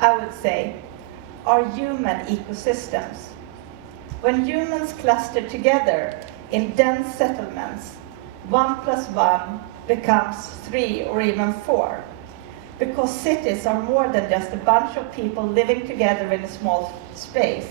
I would say, are human ecosystems. When humans cluster together in dense settlements, 1 plus 1 becomes 3 or even 4. Because cities are more than just a bunch of people living together in a small space.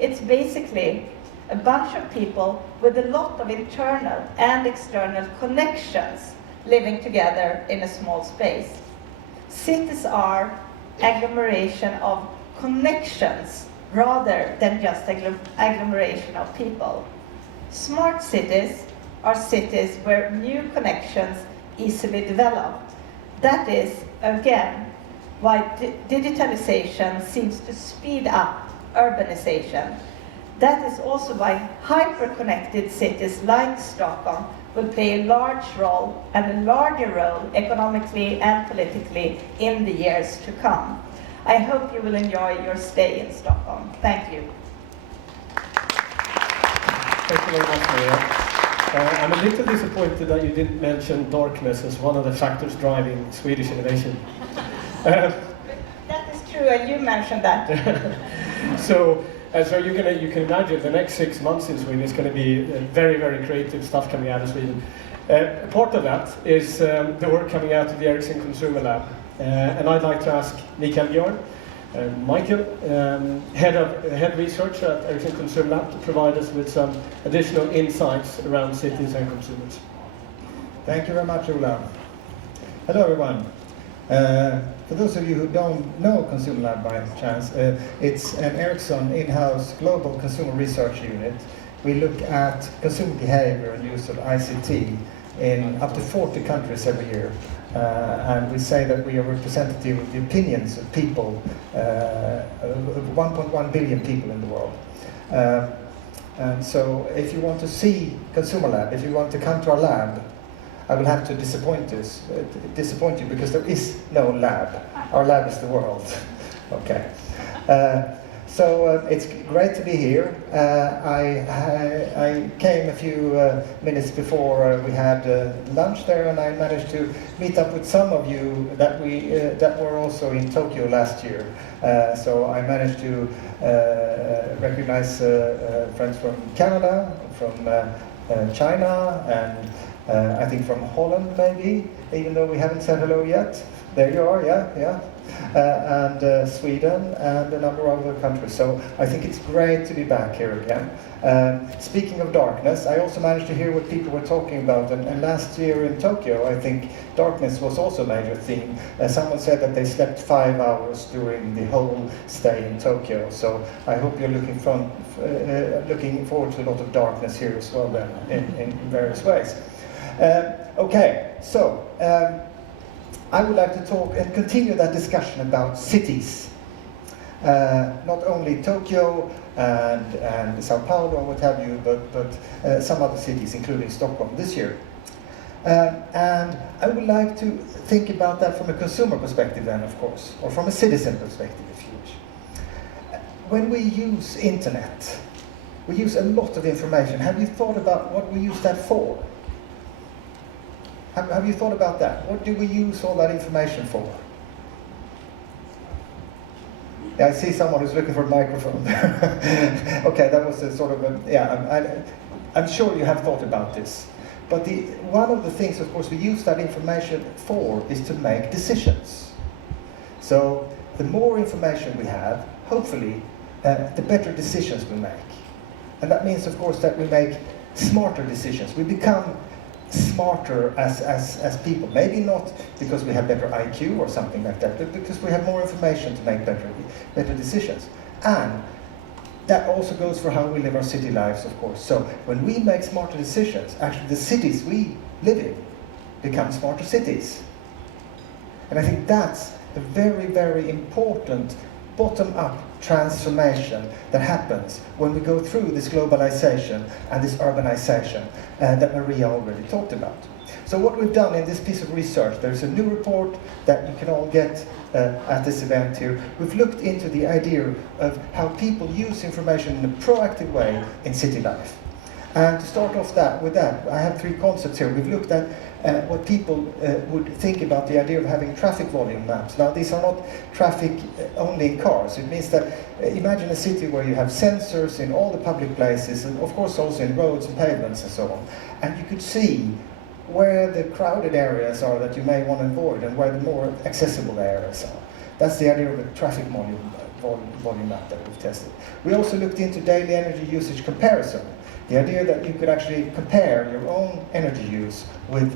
It's basically a bunch of people with a lot of internal and external connections living together in a small space. Cities are agglomeration of connections rather than just agglomeration of people. Smart cities are cities where new connections easily develop. That is, again, why digitalization seems to speed up urbanization. That is also why hyper-connected cities like Stockholm will play a large role and a larger role economically and politically in the years to come. I hope you will enjoy your stay in Stockholm. Thank you. Thank you very much, Maria. I'm a little disappointed that you didn't mention darkness as one of the factors driving Swedish innovation. That is true, and you mentioned that. So you can imagine the next 6 months in Sweden is going to be very, very creative stuff coming out of Sweden. Part of that is the work coming out of the Ericsson Consumer Lab. And I'd like to ask Mikael Björn, Michael, head research at Ericsson Consumer Lab, to provide us with some additional insights around cities and consumers. Thank you very much, Ola. Hello, everyone. For those of you who don't know Consumer Lab by chance, it's an Ericsson in-house global consumer research unit. We look at consumer behavior and use of ICT in up to 40 countries every year. And we say that we are representative of the opinions of people, of 1.1 billion people in the world. And so if you want to see Consumer Lab, if you want to come to our lab, I will have to disappoint you because there is no lab. Our lab is the world. Okay. So it's great to be here. I came a few minutes before we had lunch there, and I managed to meet up with some of you that were also in Tokyo last year. So I managed to recognize friends from Canada, from China, and I think from Holland maybe, even though we haven't said hello yet. There you are, yeah. And Sweden and a number of other countries. So I think it's great to be back here again. Speaking of darkness, I also managed to hear what people were talking about. And last year in Tokyo, I think darkness was also a major theme. Someone said that they slept 5 hours during the whole stay in Tokyo. So I hope you're looking forward to a lot of darkness here as well then, in various ways. Okay, so I would like to talk and continue that discussion about cities. Not only Tokyo and Sao Paulo and what have you, but some other cities, including Stockholm this year. And I would like to think about that from a consumer perspective then, of course, or from a citizen perspective, if you wish. When we use internet, we use a lot of information. Have you thought about what we use that for? Have you thought about that? What do we use all that information for? Yeah, I see someone who's looking for a microphone. Okay, that was a sort of a, I'm sure you have thought about this. But one of the things, of course, we use that information for is to make decisions. So the more information we have, hopefully, the better decisions we make. And that means, of course, that we make smarter decisions. We become smarter as people. Maybe not because we have better IQ or something like that, but because we have more information to make better decisions. And that also goes for how we live our city lives, of course. So when we make smarter decisions, actually the cities we live in become smarter cities. And I think that's a very, very important bottom-up transformation that happens when we go through this globalization and this urbanization that Maria already talked about. So what we've done in this piece of research, there's a new report that you can all get at this event here. We've looked into the idea of how people use information in a proactive way in city life. And to start off with that, I have 3 concepts here. We've looked at what people would think about the idea of having traffic volume maps. Now, these are not traffic only in cars. It means that imagine a city where you have sensors in all the public places, and of course also in roads and pavements and so on. And you could see where the crowded areas are that you may want to avoid and where the more accessible areas are. That's the idea of a traffic volume map that we've tested. We also looked into daily energy usage comparison. The idea that you could actually compare your own energy use with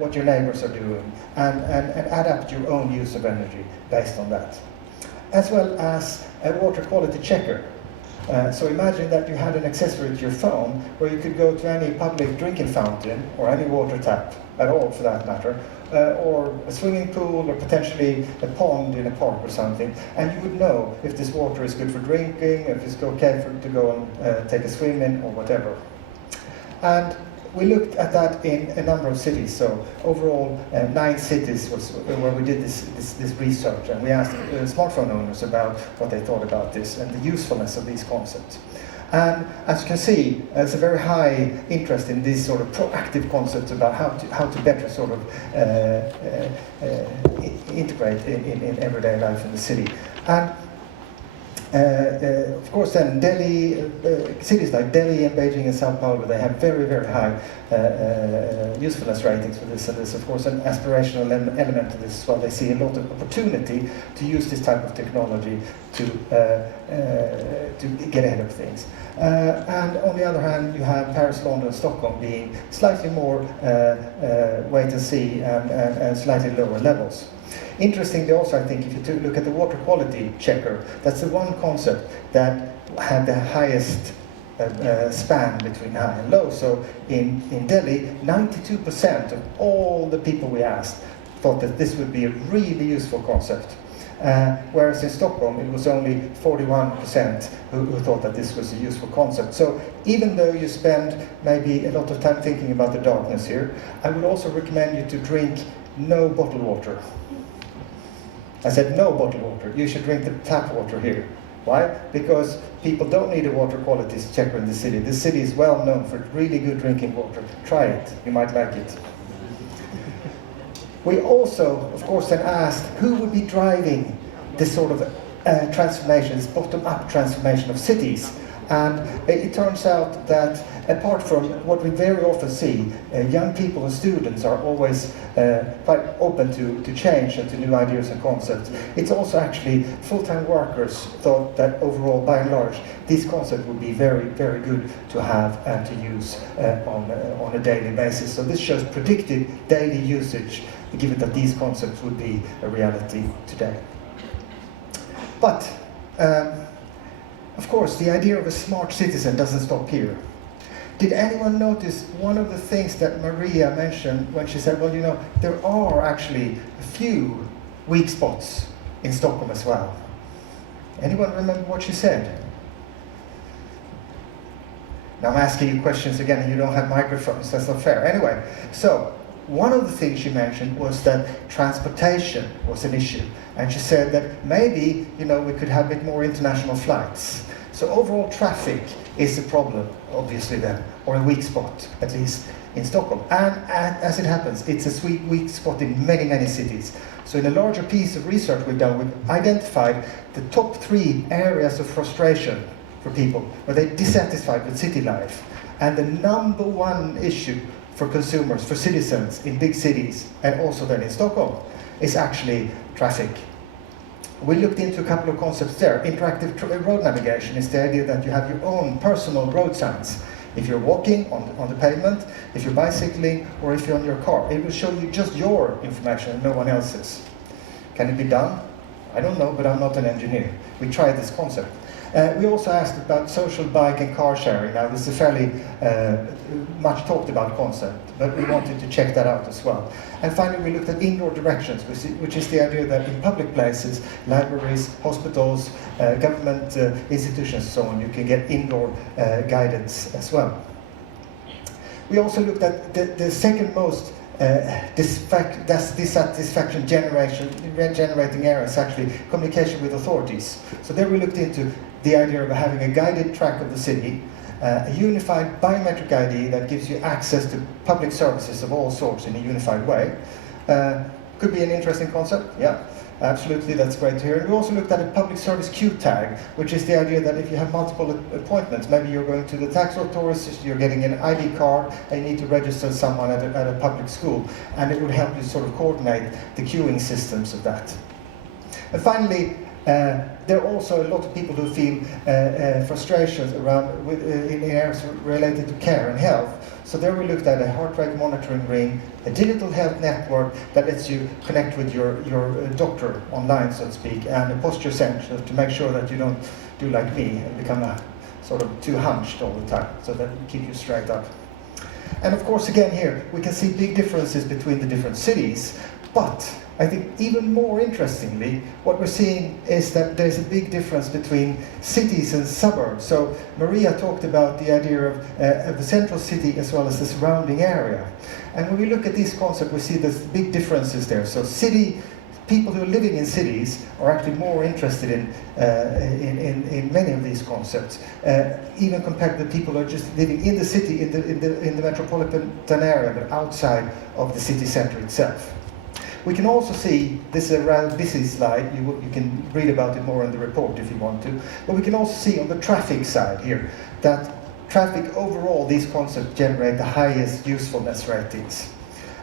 what your neighbors are doing and adapt your own use of energy based on that. As well as a water quality checker. So imagine that you had an accessory to your phone where you could go to any public drinking fountain or any water tap at all for that matter, or a swimming pool or potentially a pond in a park or something, and you would know if this water is good for drinking, if it's okay to go and take a swim in or whatever. And we looked at that in a number of cities. So overall, 9 cities was where we did this research, and we asked smartphone owners about what they thought about this and the usefulness of these concepts. And as you can see, there's a very high interest in these sort of proactive concepts about how to better sort of integrate in everyday life in the city. And of course, then Delhi, cities like Delhi and Beijing and Sao Paulo, they have very, very high usefulness ratings for this, and there's of course an aspirational element to this as well. They see a lot of opportunity to use this type of technology to get ahead of things. And on the other hand, you have Paris, London, Stockholm being slightly more wait and see and slightly lower levels. Interestingly also, I think, if you look at the water quality checker, that's the one concept that had the highest span between high and low. So in Delhi, 92% of all the people we asked thought that this would be a really useful concept. Whereas in Stockholm, it was only 41% who thought that this was a useful concept. So even though you spend maybe a lot of time thinking about the darkness here, I would also recommend you to drink no bottled water. I said no bottled water. You should drink the tap water here. Why? Because people don't need a water quality checker in the city. The city is well known for really good drinking water. Try it. You might like it. We also, of course, then asked who would be driving this sort of transformation, this bottom-up transformation of cities. And it turns out that apart from what we very often see, young people and students are always quite open to change and to new ideas and concepts. It's also actually full-time workers thought that overall, by and large, these concepts would be very, very good to have and to use on a daily basis. So this shows predicted daily usage, given that these concepts would be a reality today. But, of course, the idea of a smart citizen doesn't stop here. Did anyone notice one of the things that Maria mentioned when she said, well, you know, there are actually a few weak spots in Stockholm as well? Anyone remember what she said? Now I'm asking you questions again and you don't have microphones, that's not fair. Anyway, so one of the things she mentioned was that transportation was an issue. And she said that maybe, you know, we could have a bit more international flights. So overall traffic is a problem, obviously then, or a weak spot, at least in Stockholm. And as it happens, it's a weak spot in many, many cities. So in a larger piece of research we've done, we've identified the top 3 areas of frustration for people, where they're dissatisfied with city life. And the number 1 issue for consumers, for citizens in big cities, and also then in Stockholm, is actually traffic. We looked into a couple of concepts there. Interactive road navigation is the idea that you have your own personal road signs. If you're walking on the pavement, if you're bicycling, or if you're on your car, it will show you just your information and no one else's. Can it be done? I don't know, but I'm not an engineer. We tried this concept. We also asked about social bike and car sharing. Now, this is a fairly much talked about concept, but we wanted to check that out as well. And finally, we looked at indoor directions, which is the idea that in public places, libraries, hospitals, government institutions, and so on, you can get indoor guidance as well. We also looked at the second most dissatisfaction generating area is actually communication with authorities. So there we looked into the idea of having a guided track of the city a unified biometric ID that gives you access to public services of all sorts in a unified way. Could be an interesting concept, yeah. Absolutely, that's great to hear. And we also looked at a public service queue tag, which is the idea that if you have multiple appointments, maybe you're going to the tax authorities, you're getting an ID card, and you need to register someone at a public school, and it would help you sort of coordinate the queuing systems of that. And finally, there are also a lot of people who feel frustrations around in areas related to care and health. So there we looked at a heart rate monitoring ring, a digital health network that lets you connect with your doctor online, so to speak, and a posture sensor to make sure that you don't do like me and become a sort of too hunched all the time, so that you keep you straight up. And of course, again here, we can see big differences between the different cities, but I think even more interestingly, what we're seeing is that there's a big difference between cities and suburbs. So Maria talked about the idea of the central city as well as the surrounding area. And when we look at these concepts, we see there's big differences there. So people who are living in cities are actually more interested in many of these concepts, even compared to the people who are just living in the city, in the metropolitan area, but outside of the city center itself. We can also see, this is a rather busy slide, you can read about it more in the report if you want to, but we can also see on the traffic side here that traffic overall, these concepts generate the highest usefulness ratings.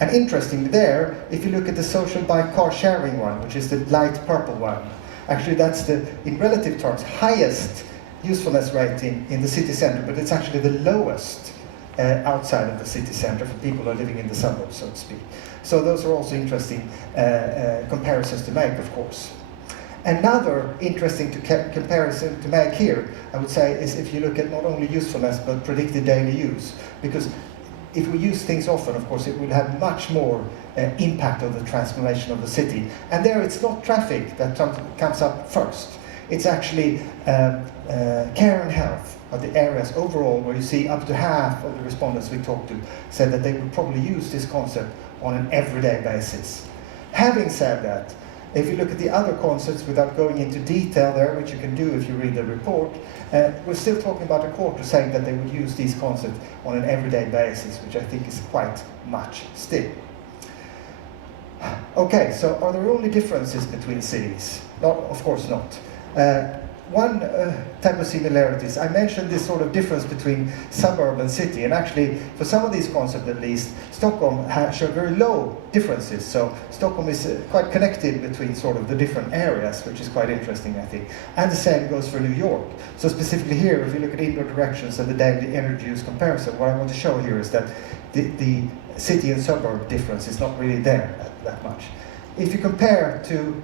And interestingly there, if you look at the social bike car sharing one, which is the light purple one, actually that's the, in relative terms, highest usefulness rating in the city center, but it's actually the lowest outside of the city center for people who are living in the suburbs, so to speak. So those are also interesting comparisons to make, of course. Another interesting comparison to make here, I would say, is if you look at not only usefulness, but predicted daily use. Because if we use things often, of course, it will have much more impact on the transformation of the city. And there it's not traffic that comes up first. It's actually care and health of the areas overall, where you see up to half of the respondents we talked to said that they would probably use this concept on an everyday basis. Having said that, if you look at the other concepts without going into detail there, which you can do if you read the report, we're still talking about a quarter saying that they would use these concepts on an everyday basis, which I think is quite much still. Okay, so are there only differences between cities? Not, of course not. One type of similarities, I mentioned this sort of difference between suburb and city, and actually for some of these concepts at least, Stockholm shows very low differences. So Stockholm is quite connected between sort of the different areas, which is quite interesting, I think. And the same goes for New York. So specifically here, if you look at indoor directions and the daily energy use comparison, what I want to show here is that the city and suburb difference is not really there that much. If you compare to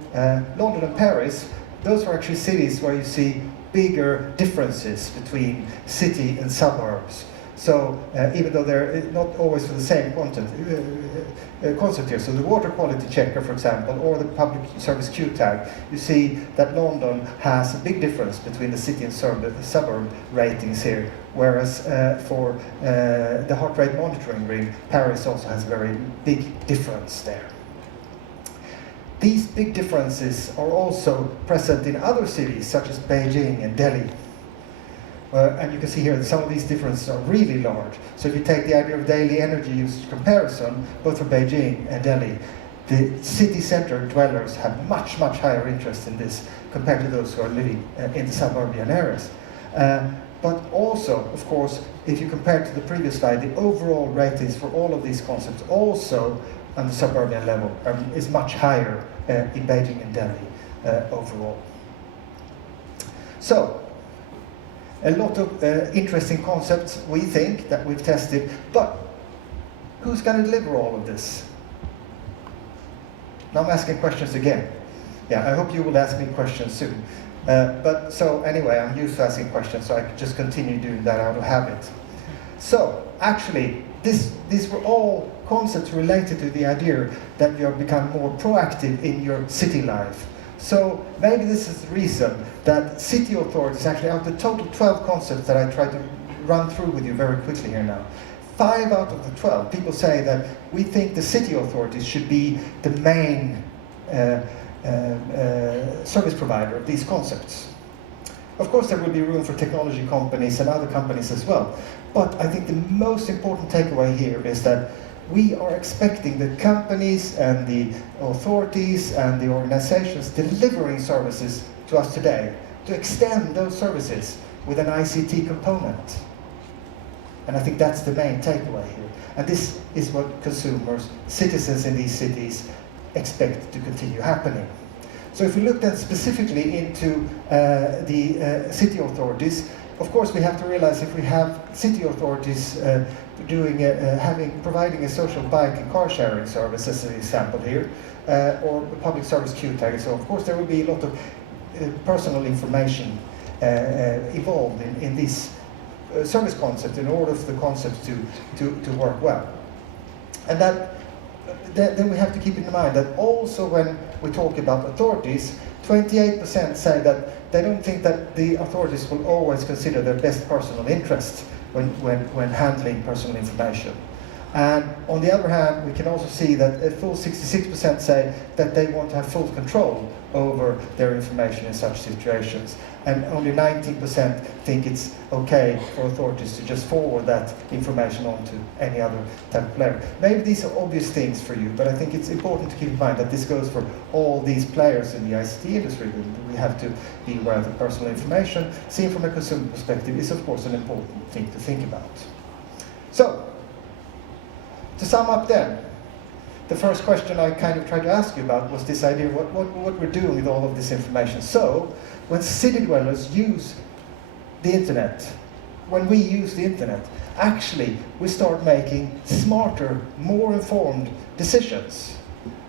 London and Paris, those are actually cities where you see bigger differences between city and suburbs. So even though they're not always for the same concept here, so the water quality checker, for example, or the public service queue tag, you see that London has a big difference between the city and suburb ratings here, whereas for the heart rate monitoring ring, Paris also has a very big difference there. These big differences are also present in other cities, such as Beijing and Delhi. And you can see here that some of these differences are really large. So if you take the idea of daily energy usage comparison, both for Beijing and Delhi, the city center dwellers have much, much higher interest in this compared to those who are living in the suburban areas. But also, of course, if you compare to the previous slide, the overall ratings for all of these concepts also on the suburban level is much higher in Beijing and Delhi overall. So, a lot of interesting concepts, we think, that we've tested, but who's going to deliver all of this? Now I'm asking questions again. Yeah, I hope you will ask me questions soon. But so anyway, I'm used to asking questions, so I can just continue doing that out of habit. So, actually, these were all concepts related to the idea that you have become more proactive in your city life. So maybe this is the reason that city authorities, actually out of the total 12 concepts that I tried to run through with you very quickly here now, 5 out of the 12 people say that we think the city authorities should be the main service provider of these concepts. Of course, there will be room for technology companies and other companies as well. But I think the most important takeaway here is that we are expecting the companies and the authorities and the organizations delivering services to us today to extend those services with an ICT component. And I think that's the main takeaway here. And this is what consumers, citizens in these cities, expect to continue happening. So if we look then specifically into the city authorities, of course we have to realize if we have city authorities providing a social bike and car sharing service as an example here, or a public service queue tag, so of course there will be a lot of personal information involved in this service concept in order for the concept to work well. And then we have to keep in mind that also when we talk about authorities, 28% say that they don't think that the authorities will always consider their best personal interest when handling personal information. And on the other hand, we can also see that a full 66% say that they want to have full control over their information in such situations. And only 19% think it's okay for authorities to just forward that information on to any other type of player. Maybe these are obvious things for you, but I think it's important to keep in mind that this goes for all these players in the ICT industry. We have to be aware that personal information, seen from a consumer perspective, is of course an important thing to think about. So, to sum up then, the first question I kind of tried to ask you about was this idea of what we're doing with all of this information. So, when city dwellers use the internet, when we use the internet, actually we start making smarter, more informed decisions.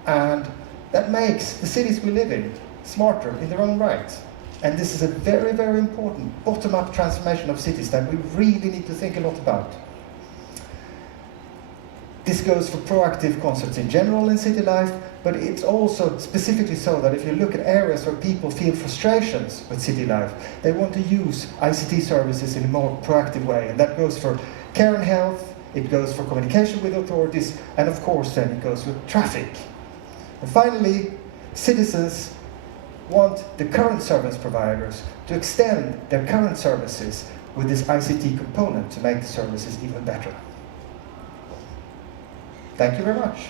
And that makes the cities we live in smarter in their own right. And this is a very, very important bottom-up transformation of cities that we really need to think a lot about. This goes for proactive concepts in general in city life, but it's also specifically so that if you look at areas where people feel frustrations with city life, they want to use ICT services in a more proactive way. And that goes for care and health, it goes for communication with authorities, and of course then it goes with traffic. And finally, citizens want the current service providers to extend their current services with this ICT component to make the services even better. Thank you very much.